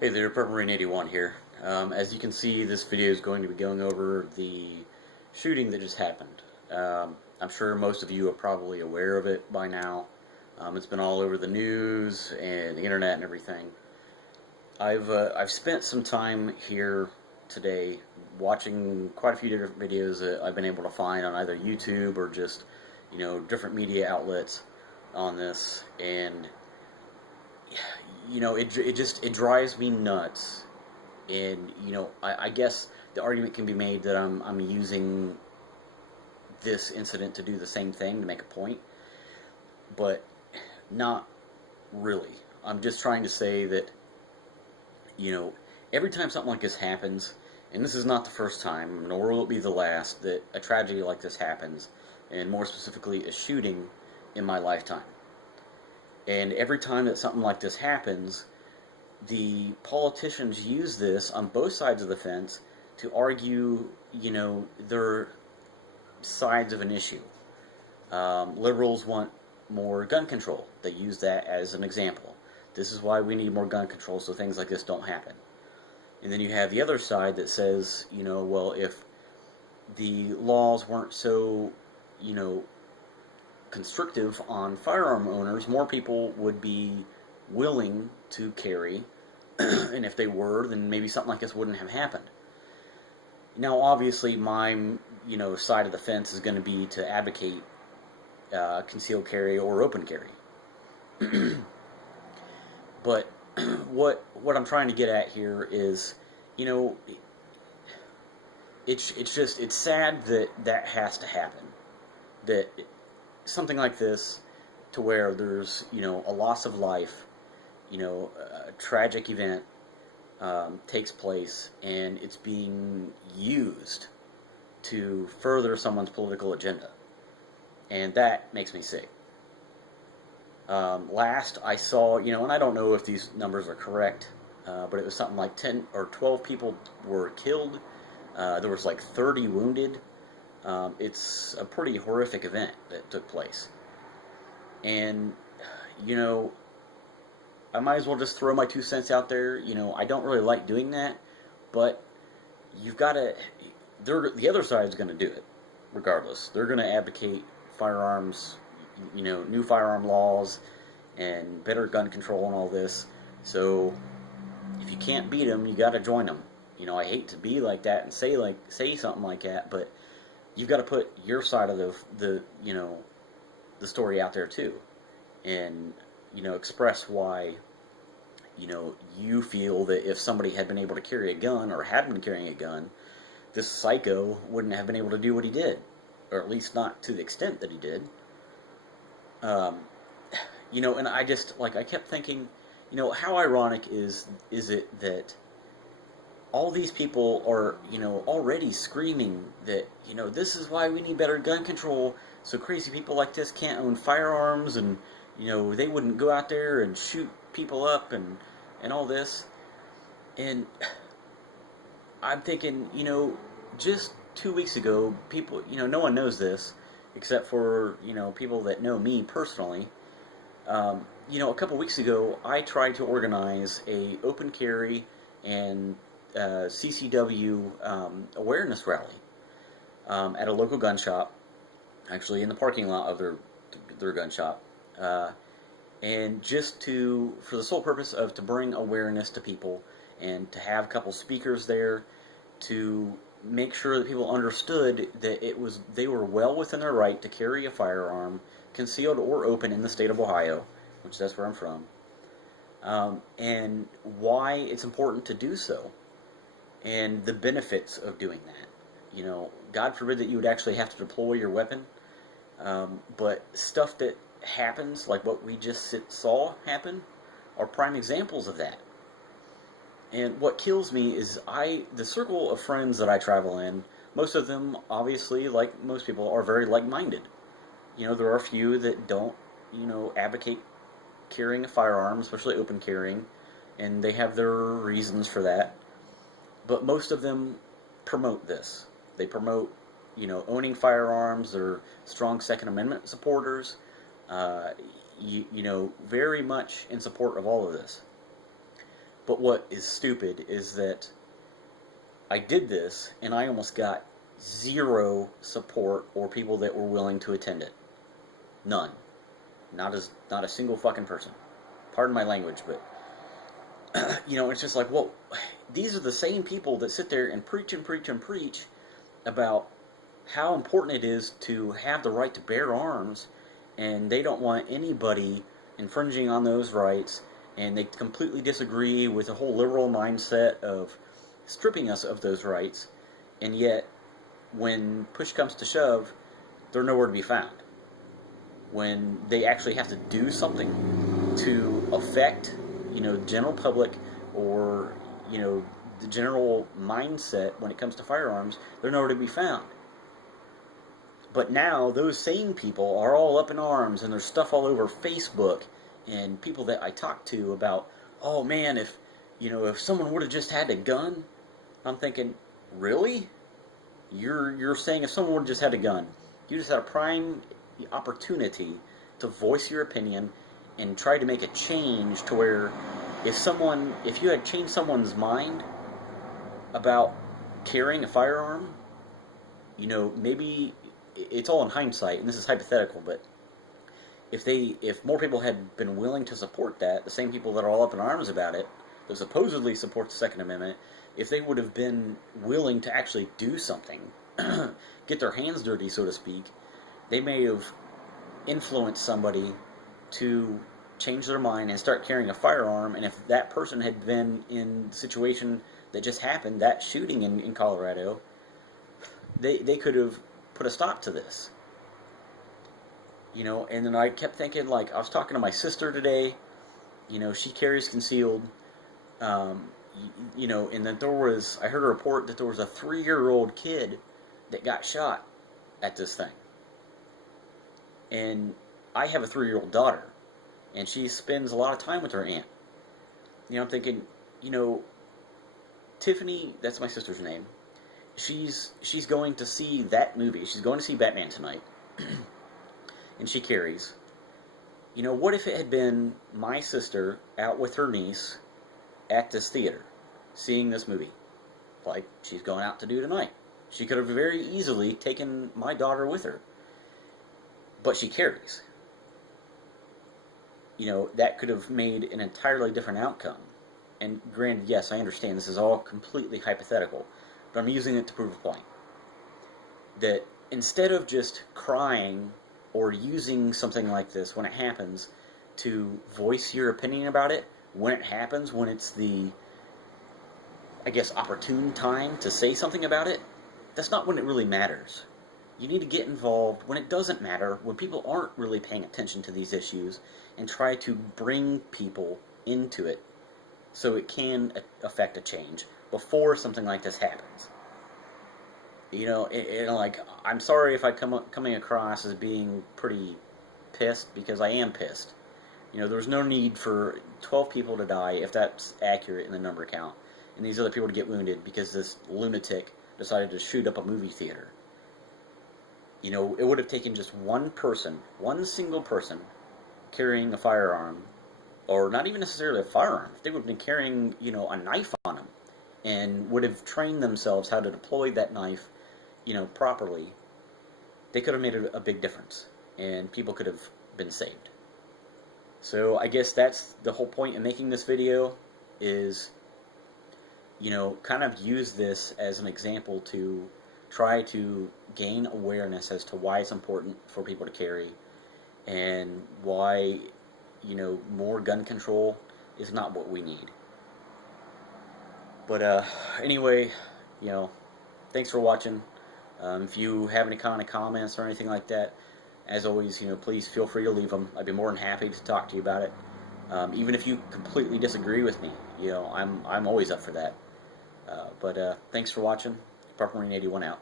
Hey there, Marine 81 here. As you can see, this video is going to be going over the shooting that just happened. I'm sure most of you are probably aware of it by now. It's been all over the news and the internet and everything. I've spent some time here today watching quite a few different videos that I've been able to find on either YouTube or just different media outlets on this, and it drives me nuts. And I guess the argument can be made that I'm using this incident to do the same thing, to make a point, but not really. I'm just trying to say that every time something like this happens, and this is not the first time, nor will it be the last, that a tragedy like this happens, and more specifically a shooting in my lifetime. And every time that something like this happens, the politicians use this on both sides of the fence to argue, their sides of an issue. Liberals want more gun control. They use that as an example. This is why we need more gun control, so things like this don't happen. And then you have the other side that says, well, if the laws weren't so, constrictive on firearm owners, more people would be willing to carry, and if they were, then maybe something like this wouldn't have happened. Now, obviously, my side of the fence is going to be to advocate concealed carry or open carry. But what I'm trying to get at here is, it's sad that that has to happen. That something like this, to where there's a loss of life, a tragic event takes place, and it's being used to further someone's political agenda, and that makes me sick. Last I saw, and I don't know if these numbers are correct, but it was something like 10 or 12 people were killed. There was like 30 wounded. It's a pretty horrific event that took place. And, I might as well just throw my 2 cents out there. I don't really like doing that, but you've got to, the other side's going to do it, regardless. They're going to advocate firearms, new firearm laws, and better gun control and all this. So, if you can't beat them, you got to join them. I hate to be like that and say something like that, but you've got to put your side of the story out there too, and express why you feel that if somebody had been able to carry a gun, or had been carrying a gun, this psycho wouldn't have been able to do what he did, or at least not to the extent that he did. And I just, I kept thinking, how ironic is it that all these people are, already screaming that, this is why we need better gun control, so crazy people like this can't own firearms, and, they wouldn't go out there and shoot people up and all this. And I'm thinking, just 2 weeks ago, people, no one knows this, except for, people that know me personally. A couple weeks ago, I tried to organize a open carry and CCW awareness rally at a local gun shop, actually in the parking lot of their gun shop, and just for the sole purpose of to bring awareness to people, and to have a couple speakers there to make sure that people understood that they were well within their right to carry a firearm, concealed or open, in the state of Ohio, which that's where I'm from, and why it's important to do so, and the benefits of doing that. God forbid that you would actually have to deploy your weapon, but stuff that happens, like what we just saw happen, are prime examples of that. And what kills me is the circle of friends that I travel in, most of them, obviously, like most people, are very like-minded. There are a few that don't, advocate carrying a firearm, especially open carrying, and they have their reasons for that. But most of them promote this. They promote, owning firearms. They're strong Second Amendment supporters. Very much in support of all of this. But what is stupid is that I did this and I almost got zero support or people that were willing to attend it. None. Not a single fucking person. Pardon my language, but it's just like, well, these are the same people that sit there and preach and preach and preach about how important it is to have the right to bear arms, and they don't want anybody infringing on those rights, and they completely disagree with the whole liberal mindset of stripping us of those rights, and yet, when push comes to shove, they're nowhere to be found. When they actually have to do something to affect, general public or, the general mindset when it comes to firearms, they're nowhere to be found. But now, those same people are all up in arms, and there's stuff all over Facebook, and people that I talk to about, oh man, if someone would have just had a gun, I'm thinking, really? You're saying if someone would have just had a gun, you just had a prime opportunity to voice your opinion and try to make a change to where if you had changed someone's mind about carrying a firearm, maybe it's all in hindsight, and this is hypothetical, but if more people had been willing to support that, the same people that are all up in arms about it, that supposedly support the Second Amendment, if they would have been willing to actually do something, get their hands dirty, so to speak, they may have influenced somebody to change their mind and start carrying a firearm, and if that person had been in the situation that just happened, that shooting in Colorado, they could have put a stop to this. And then I kept thinking, I was talking to my sister today, she carries concealed, and then I heard a report that there was a 3-year-old kid that got shot at this thing. And I have a 3-year-old daughter, and she spends a lot of time with her aunt. I'm thinking, Tiffany, that's my sister's name, she's going to see that movie. She's going to see Batman tonight. And she carries. What if it had been my sister out with her niece at this theater, seeing this movie, like she's going out to do tonight? She could have very easily taken my daughter with her. But she carries. That could have made an entirely different outcome. And granted, yes, I understand this is all completely hypothetical, but I'm using it to prove a point. That instead of just crying or using something like this when it happens to voice your opinion about it, when it happens, when it's the, opportune time to say something about it, that's not when it really matters. You need to get involved when it doesn't matter, when people aren't really paying attention to these issues, and try to bring people into it so it can affect a change before something like this happens. I'm sorry if I coming across as being pretty pissed, because I am pissed. There's no need for 12 people to die, if that's accurate in the number count, and these other people to get wounded because this lunatic decided to shoot up a movie theater. It would have taken just one single person, carrying a firearm, or not even necessarily a firearm. If they would have been carrying, a knife on them, and would have trained themselves how to deploy that knife, properly, they could have made a big difference, and people could have been saved. So I guess that's the whole point of making this video, is, kind of use this as an example to try to gain awareness as to why it's important for people to carry, and why, more gun control is not what we need. But anyway, thanks for watching. If you have any kind of comments or anything like that, as always, please feel free to leave them. I'd be more than happy to talk to you about it. Even if you completely disagree with me, I'm always up for that. But thanks for watching. Park Marine 81 out.